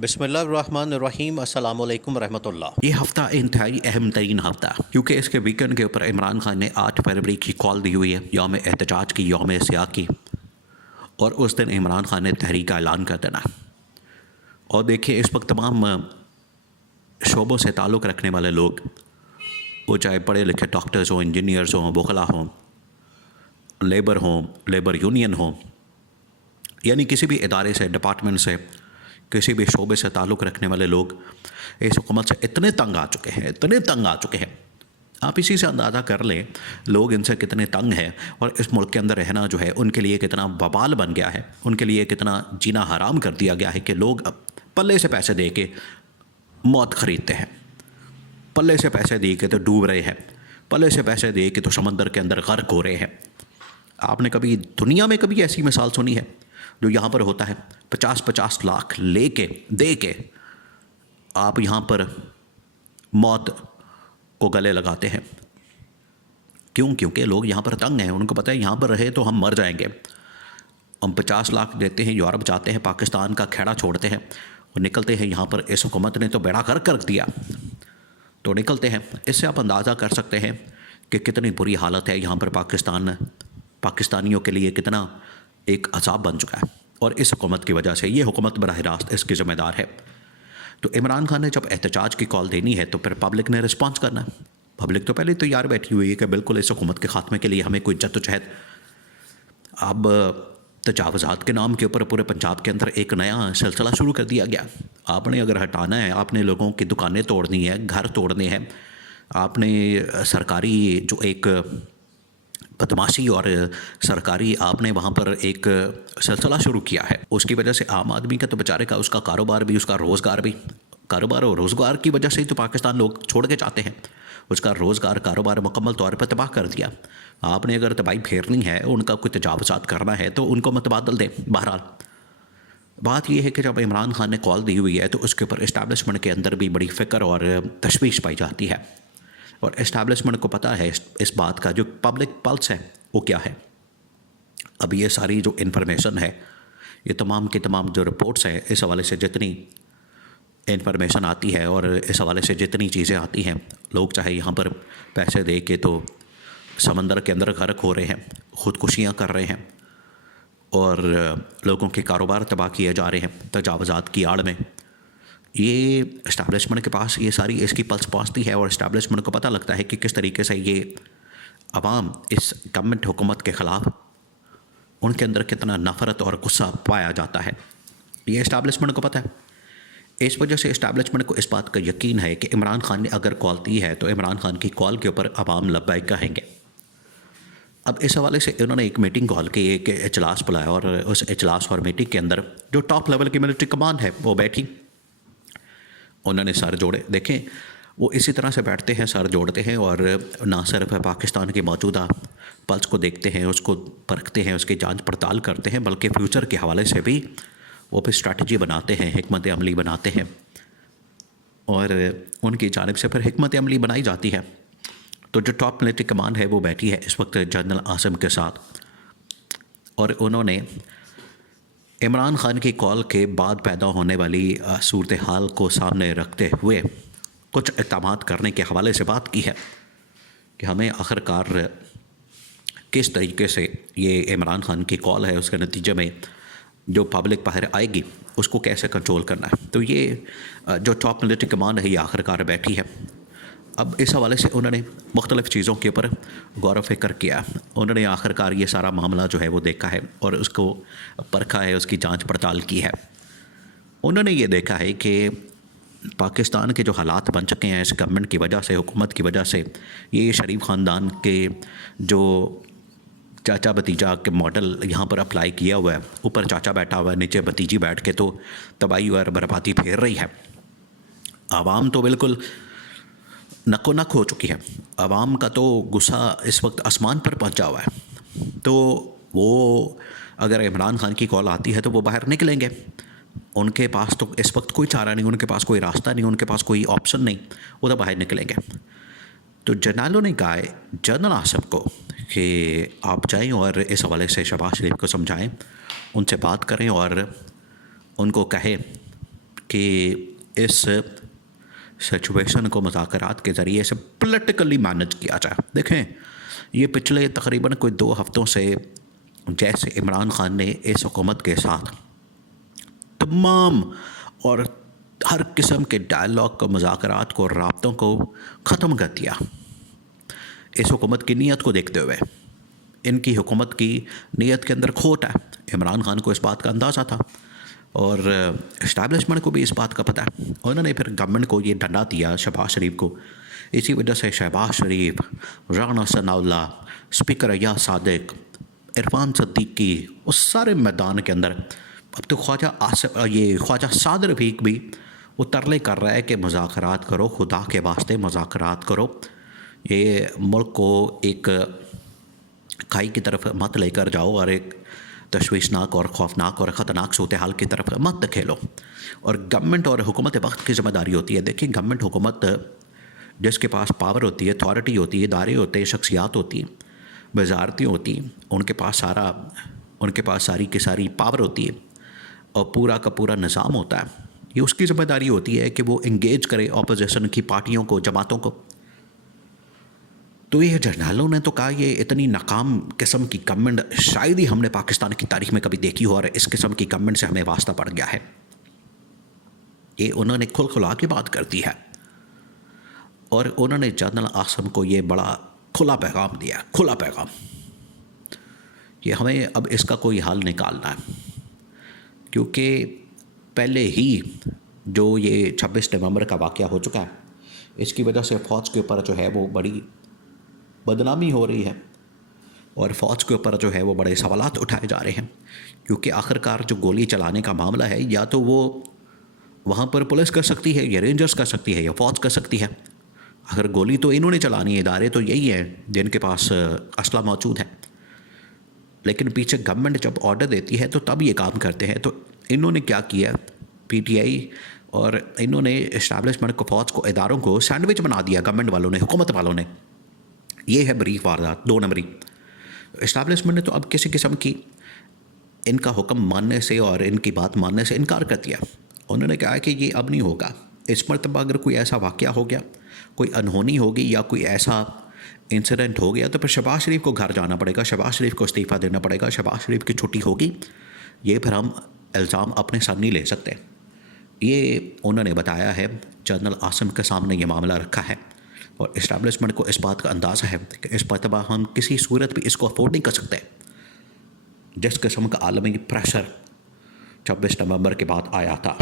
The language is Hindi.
बिस्मिल्लाहिर्रहमानिर्रहीम अस्सलाम वालेकुम रहमतुल्लाह। ये हफ़्ता इंतहाई अहम तरीन हफ़्ता, क्योंकि इसके वीकेंड के ऊपर इमरान खान ने 8 फरवरी की कॉल दी हुई है, यौम एहतजाज की, यौम स्याह की। और उस दिन इमरान खान ने तहरीक का ऐलान कर देना। और देखिए, इस वक्त तमाम शोबों से ताल्लुक़ रखने वाले लोग, वो चाहे पढ़े लिखे डॉक्टर्स हों, इंजीनियर्स हों, वकला हों, लेबर हों, लेबर यूनियन हों, यानी किसी भी इदारे से, डिपार्टमेंट से, किसी भी शोबे से ताल्लुक़ रखने वाले लोग इस हुकूमत से इतने तंग आ चुके हैं, इतने तंग आ चुके हैं। आप इसी से अंदाज़ा कर लें लोग इनसे कितने तंग हैं और इस मुल्क के अंदर रहना जो है उनके लिए कितना वबाल बन गया है, उनके लिए कितना जीना हराम कर दिया गया है कि लोग अब पल्ले से पैसे दे के मौत ख़रीदते हैं, पल्ले से पैसे दे के तो डूब रहे हैं, पल्ले से पैसे दे के तो समंदर के अंदर गर्क हो रहे हैं। आपने कभी दुनिया में कभी ऐसी मिसाल सुनी है जो यहाँ पर होता है? 50-50 लाख लेके दे के आप यहाँ पर मौत को गले लगाते हैं। क्यों? क्योंकि लोग यहाँ पर तंग हैं, उनको पता है यहाँ पर रहे तो हम मर जाएंगे। हम 50 लाख देते हैं, यूरोप जाते हैं, पाकिस्तान का खेड़ा छोड़ते हैं और निकलते हैं यहाँ पर। इस हुकूमत ने तो बेड़ा गर्क कर दिया, तो निकलते हैं। इससे आप अंदाज़ा कर सकते हैं कि कितनी बुरी हालत है यहाँ पर। पाकिस्तानियों के लिए कितना एक अज़ाब बन चुका है और इस हुकूमत की वजह से ये हुकूमत बराह रास्त इसकी ज़िम्मेदार है। तो इमरान खान ने जब एहतजाज की कॉल देनी है तो फिर पब्लिक ने रिस्पॉन्स करना है। पब्लिक तो पहले तैयार बैठी हुई है कि बिल्कुल इस हुकूमत के ख़ात्मे के लिए हमें कोई जद्दोजहद। अब तजावुज़ात के नाम के ऊपर पूरे पंजाब के अंदर एक नया सिलसिला शुरू कर दिया गया। आपने अगर हटाना है, आपने लोगों की दुकानें तोड़नी है, घर तोड़ने हैं, आपने सरकारी जो एक बदमाशी और सरकारी आपने वहाँ पर एक सिलसिला शुरू किया है, उसकी वजह से आम आदमी का तो बेचारे का उसका कारोबार भी, उसका रोज़गार भी, कारोबार और रोज़गार की वजह से ही तो पाकिस्तान लोग छोड़ के जाते हैं। उसका रोज़गार, कारोबार मुकम्मल तौर पर तबाह कर दिया। आपने अगर तबाही फेरनी है, उनका कोई तजावुज़ात करना है तो उनको मतबादल दें। बहरहाल बात यह है कि जब इमरान खान ने कॉल दी हुई है तो उसके ऊपर इस्टेब्लिशमेंट के अंदर भी बड़ी फ़िक्र और तशवीश पाई जाती है। और इस्टेब्लिशमेंट को पता है इस बात का जो पब्लिक पल्स है वो क्या है। अब ये सारी जो इन्फॉर्मेशन है, ये तमाम की तमाम जो रिपोर्ट्स हैं, इस हवाले से जितनी इन्फॉर्मेशन आती है और इस हवाले से जितनी चीज़ें आती हैं, लोग चाहे यहाँ पर पैसे दे के तो समंदर के अंदर गर्क हो रहे हैं, ख़ुदकुशियाँ कर रहे हैं और लोगों के कारोबार तबाह किए जा रहे हैं तजावुज़ात की आड़ में। ये इस्टेब्लिशमेंट के पास ये सारी इसकी पल्स पहुँचती है और इस्टेब्लिशमेंट को पता लगता है कि किस तरीके से ये अवाम इस गवर्नमेंट हुकूमत के ख़िलाफ़, उनके अंदर कितना नफ़रत और गुस्सा पाया जाता है। ये इस्टेब्लिशमेंट को पता है। इस वजह से इस्टेब्लिशमेंट को इस बात का यकीन है कि इमरान खान ने अगर कॉल दी है तो इमरान खान की कॉल के ऊपर अवाम लब्बैक कहेंगे। अब इस हवाले से इन्होंने एक मीटिंग कॉल की, एक इजलास बुलाया और उस इजलास और मीटिंग के अंदर जो टॉप लेवल की मिलिट्री कमांड है वो बैठी। उन्होंने सर जोड़े। देखें, वो इसी तरह से बैठते हैं, सर जोड़ते हैं और ना सिर्फ पाकिस्तान की मौजूदा पल्स को देखते हैं, उसको परखते हैं, उसकी जांच पड़ताल करते हैं, बल्कि फ्यूचर के हवाले से भी वो फिर स्ट्रैटेजी बनाते हैं, हिकमत अमली बनाते हैं और उनकी जानिब से फिर हिकमत अमली बनाई जाती है। तो जो टॉप मिलिट्री कमान है वो बैठी है इस वक्त जनरल आसिम के साथ और उन्होंने इमरान खान की कॉल के बाद पैदा होने वाली सूरत हाल को सामने रखते हुए कुछ इक़दामात करने के हवाले से बात की है कि हमें आखिरकार किस तरीके से ये इमरान खान की कॉल है, उसके नतीजे में जो पब्लिक बाहर आएगी उसको कैसे कंट्रोल करना है। तो ये जो टॉप मिलिट्री कमांड है ये आखिरकार बैठी है। अब इस हवाले से उन्होंने मुख्तलिफ़ चीज़ों के ऊपर गौर फ़िक्र किया। उन्होंने आखिरकार ये सारा मामला जो है वो देखा है और उसको परखा है, उसकी जांच पड़ताल की है। उन्होंने ये देखा है कि पाकिस्तान के जो हालात बन चुके हैं इस गवर्नमेंट की वजह से, हुकूमत की वजह से, ये शरीफ ख़ानदान के जो चाचा भतीजा के मॉडल यहाँ पर अप्लाई किया हुआ है, ऊपर चाचा बैठा हुआ है, नीचे भतीजी बैठ के तो तबाही और बर्बादी फेर रही है। आवाम तो बिल्कुल नको नक हो चुकी है। आवाम का तो गुस्सा इस वक्त आसमान पर पहुँचा हुआ है। तो वो अगर इमरान खान की कॉल आती है तो वो बाहर निकलेंगे। उनके पास तो इस वक्त कोई चारा नहीं, उनके पास कोई रास्ता नहीं, उनके पास कोई ऑप्शन नहीं, वो तो बाहर निकलेंगे। तो जर्नलों ने कहा है जनरल आसिफ को कि आप जाएं और इस हवाले से शहबाज शरीफ को समझाएं, उनसे बात करें और उनको कहें कि इस सिचुएशन को मुज़ाकरात के ज़रिए से पॉलिटिकली मैनेज किया जाए। देखें, ये पिछले तकरीबन कोई 2 हफ्तों से जैसे इमरान ख़ान ने इस हुकूमत के साथ तमाम और हर किस्म के डायलॉग को, मुज़ाकरात को, राब्तों को ख़त्म कर दिया। इस हुकूमत की नीयत को देखते हुए, इनकी हुकूमत की नीयत के अंदर खोट है। इमरान ख़ान को इस बात का अंदाज़ा था और इस्टेब्लिशमेंट को भी इस बात का पता है। उन्होंने फिर गवर्नमेंट को ये डंडा दिया शहबाज शरीफ को। इसी वजह से शहबाज शरीफ, राना सनाउल्लाह, स्पीकर अय्याज सादिक, इरफान सिद्दीकी, उस सारे मैदान के अंदर अब तो ख्वाजा साद रफ़ीक भी वो तरले कर रहा है कि मुज़ाकरात करो, खुदा के वास्ते मुज़ाकरात करो, ये मुल्क को एक खाई की तरफ मत लेकर जाओ और एक तशवीशनाक और खौफनाक और ख़तरनाक सूरत हाल की तरफ मत खेलो। और गवर्नमेंट और हुकूमत वक्त की ज़िम्मेदारी होती है। देखिए, गवर्नमेंट हुकूमत जिसके पास पावर होती है, अथॉरिटी होती है, इदारे होते हैं, शख्सियात होती हैं, वजारतें होती हैं, उनके पास सारी की सारी पावर होती है और पूरा का पूरा निज़ाम होता है। ये उसकी ज़िम्मेदारी होती है कि वो इंगेज करे अपोजिशन की पार्टियों को, जमातों को। तो ये जर्नलों ने तो कहा ये इतनी नाकाम किस्म की गवर्नमेंट शायद ही हमने पाकिस्तान की तारीख में कभी देखी हो और इस किस्म की गवर्नमेंट से हमें वास्ता पड़ गया है। ये उन्होंने खुला के बात कर दी है और उन्होंने जनरल आसम को ये बड़ा खुला पैगाम दिया, खुला पैगाम। ये हमें अब इसका कोई हल निकालना है, क्योंकि पहले ही जो ये 26 नवंबर का वाक़या हो चुका है, इसकी वजह से फ़ौज के ऊपर जो है वो बड़ी बदनामी हो रही है और फ़ौज के ऊपर जो है वो बड़े सवालात उठाए जा रहे हैं। क्योंकि आखिरकार जो गोली चलाने का मामला है, या तो वो वहाँ पर पुलिस कर सकती है, या रेंजर्स कर सकती है, या फ़ौज कर सकती है। अगर गोली तो इन्होंने चलानी है, इदारे तो यही हैं जिनके पास असला मौजूद है। लेकिन पीछे गवर्नमेंट जब ऑर्डर देती है तो तब ये काम करते हैं। तो इन्होंने क्या किया, PTI और इन्होंने इस्टेब्लिशमेंट को, फ़ौज को, इदारों को सैंडविच बना दिया गवर्नमेंट वालों ने, हुकूमत वालों ने। ये है ब्रीफ वारदात 2 नंबरी। इस्टेब्लिशमेंट ने तो अब किसी किस्म की इनका हुक्म मानने से और इनकी बात मानने से इनकार कर दिया। उन्होंने कहा कि ये अब नहीं होगा। इस मरतबा अगर कोई ऐसा वाक़या हो गया, कोई अनहोनी होगी या कोई ऐसा इंसिडेंट हो गया, तो फिर शहबाज शरीफ को घर जाना पड़ेगा, शहबाज शरीफ को इस्तीफ़ा देना पड़ेगा, शहबाज शरीफ की छुट्टी होगी। ये फिर हम इल्ज़ाम अपने सर नहीं ले सकते। ये उन्होंने बताया है, जनरल आसिम के सामने ये मामला रखा है और इस्टेब्लिशमेंट को इस बात का अंदाज़ा है कि इस मरतबा हम किसी सूरत भी इसको अफोर्ड नहीं कर सकते। जिस किस्म का आलमी प्रेशर 26 नवंबर के बाद आया था।